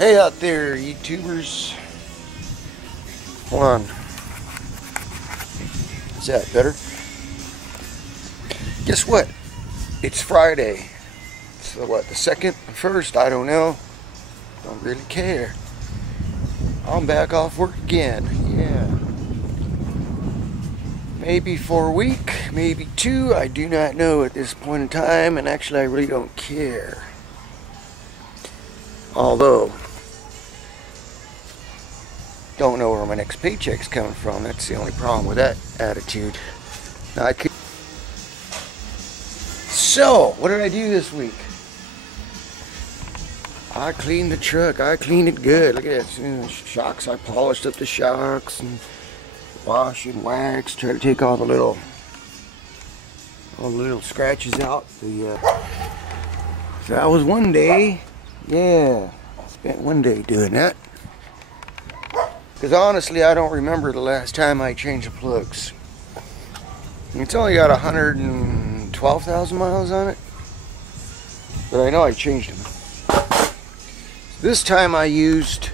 Hey out there, YouTubers. Hold on. Is that better? Guess what? It's Friday. So what, the 2nd, the 1st? I don't know. Don't really care. I'm back off work again. Yeah. Maybe for a week, maybe 2. I do not know at this point in time, and actually I really don't care. Although, don't know where my next paycheck's coming from. That's the only problem with that attitude. Now, I could. So, what did I do this week? I cleaned the truck. I cleaned it good. Look at this. Shocks. I polished up the shocks and wash and wax. Try to take all the little scratches out. So that was one day. Yeah, I spent one day doing that. Because honestly, I don't remember the last time I changed the plugs. It's only got 112,000 miles on it. But I know I changed them. This time I used,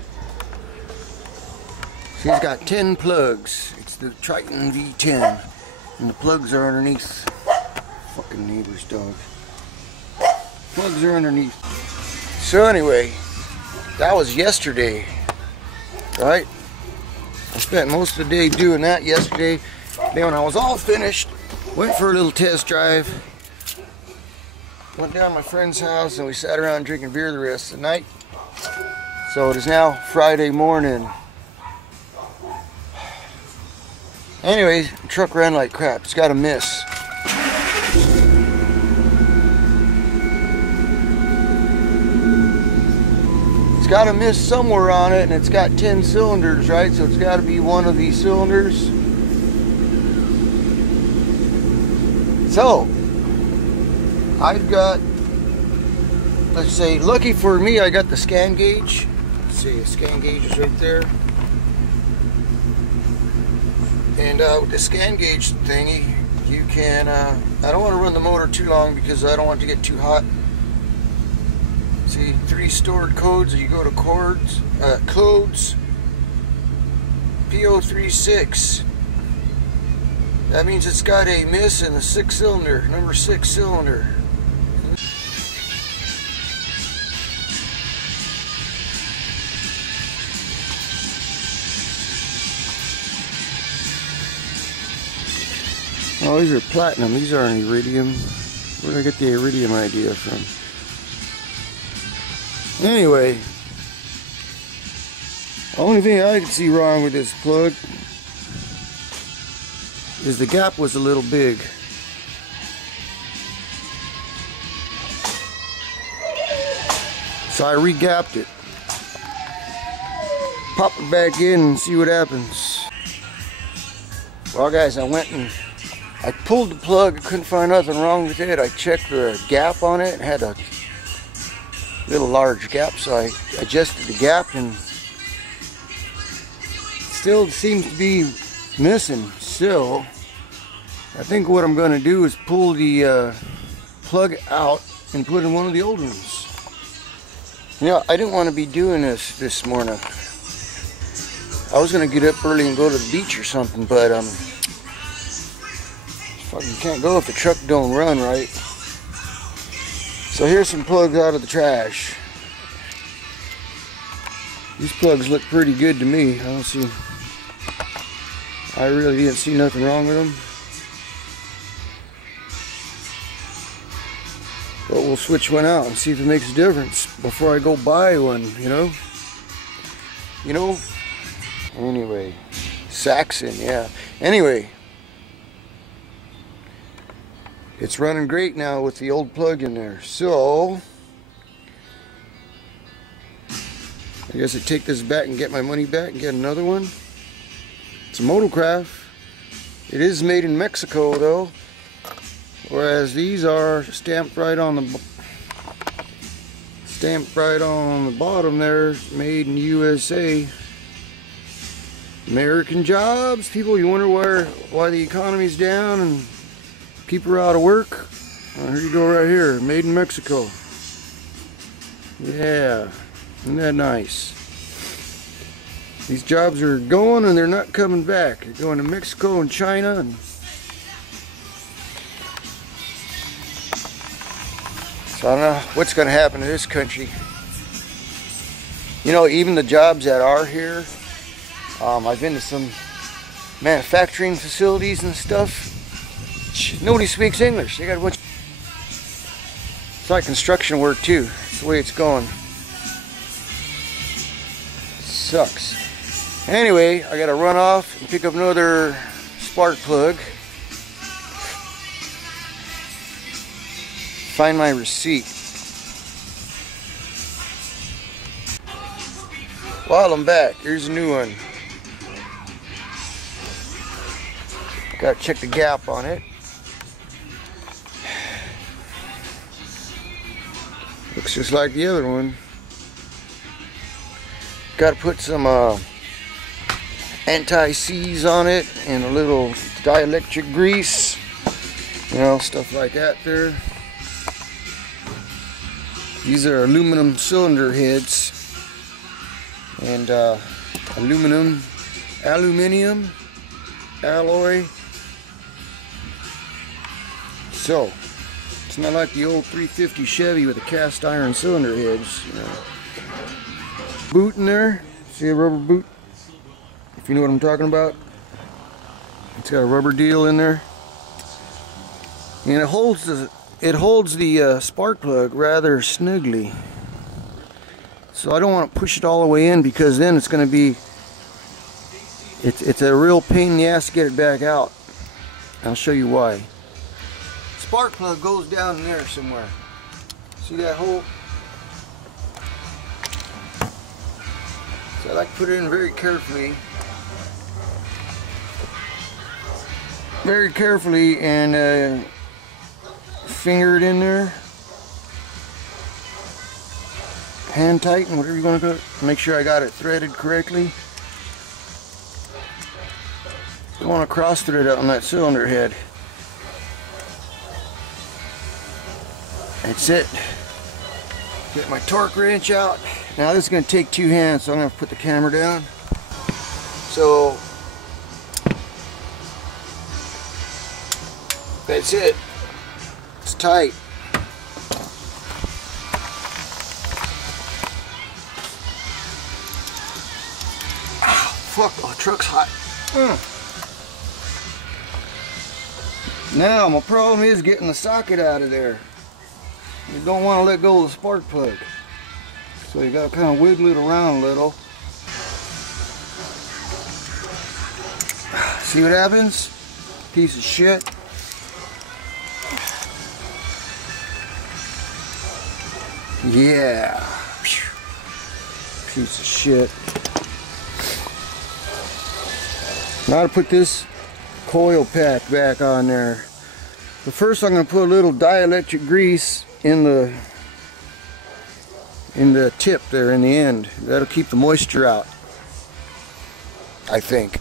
see, it's got 10 plugs. It's the Triton V10. And the plugs are underneath. Fucking neighbor's dog. Plugs are underneath. So anyway, that was yesterday. Right? I spent most of the day doing that yesterday. Then when I was all finished, went for a little test drive. Went down to my friend's house and we sat around drinking beer the rest of the night. So it is now Friday morning. Anyways, the truck ran like crap. It's got a miss. It's got a miss somewhere on it, and it's got 10 cylinders, right? So it's got to be one of these cylinders. So I've got, let's say, lucky for me, I got the scan gauge. Let's see, the scan gauge is right there. And with the scan gauge thingy, you can, I don't want to run the motor too long because I don't want it to get too hot. See, 3 stored codes. You go to codes, P036. That means it's got a miss in the 6th cylinder, number 6 cylinder. Oh, these are platinum. These aren't iridium. Where did I get the iridium idea from? Anyway, the only thing I can see wrong with this plug is the gap was a little big. So I re-gapped it. Pop it back in and see what happens. Well guys, I went and I pulled the plug. I couldn't find nothing wrong with it. I checked the gap on it and had a little large gap, so I adjusted the gap and still seems to be missing. So I think what I'm going to do is pull the plug out and put in one of the old ones. You know, I didn't want to be doing this morning. I was going to get up early and go to the beach or something, but you can't go if the truck don't run right. So here's some plugs out of the trash. These plugs look pretty good to me. I really didn't see nothing wrong with them. But we'll switch one out and see if it makes a difference before I go buy one, you know? Anyway, Saxon, yeah. Anyway, it's running great now with the old plug in there. So I guess I take this back and get my money back and get another one. It's a Motorcraft. It is made in Mexico though, whereas these are stamped right on the bottom there, made in USA. American jobs, people. You wonder why the economy's down and people are out of work. Here you go right here, made in Mexico. Yeah. Isn't that nice? These jobs are going and they're not coming back. They're going to Mexico and China. And so I don't know what's going to happen to this country. You know, even the jobs that are here, I've been to some manufacturing facilities and stuff. Nobody speaks English. They got a bunch. It's like construction work too. It's the way it's going. Sucks. Anyway, I gotta run off and pick up another spark plug. Find my receipt. While I'm back, here's a new one. Gotta check the gap on it. Looks just like the other one. Got to put some anti-seize on it and a little dielectric grease, you know, stuff like that there. These are aluminum cylinder heads and aluminium alloy. So it's not like the old 350 Chevy with the cast iron cylinder heads, you know. Boot in there. See a rubber boot? If you know what I'm talking about. It's got a rubber deal in there. And it holds the spark plug rather snugly. So I don't want to push it all the way in because then it's going to be it's a real pain in the ass to get it back out. I'll show you why. Spark plug goes down in there somewhere. See that hole? So I like to put it in very carefully. And finger it in there. Hand tighten, whatever you want to do. Make sure I got it threaded correctly. Don't want to cross thread it on that cylinder head. That's it. Get my torque wrench out. Now this is going to take two hands, so I'm going to put the camera down. So that's it. It's tight. Ow, fuck, oh, the truck's hot. Now my problem is getting the socket out of there. You don't want to let go of the spark plug. So you got to kind of wiggle it around a little. See what happens? Piece of shit. Yeah. Piece of shit. Now to put this coil pack back on there. But first I'm going to put a little dielectric grease in the tip there in the end. That'll keep the moisture out, I think.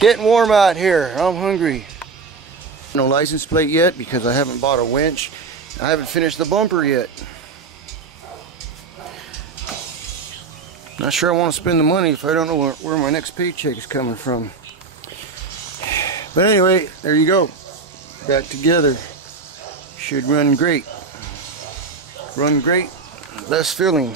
Getting warm out here. I'm hungry. No license plate yet because I haven't bought a winch. I haven't finished the bumper yet. Not sure I want to spend the money if I don't know where my next paycheck is coming from. But anyway, there you go. Back together. Should run great. Run great. Less filling.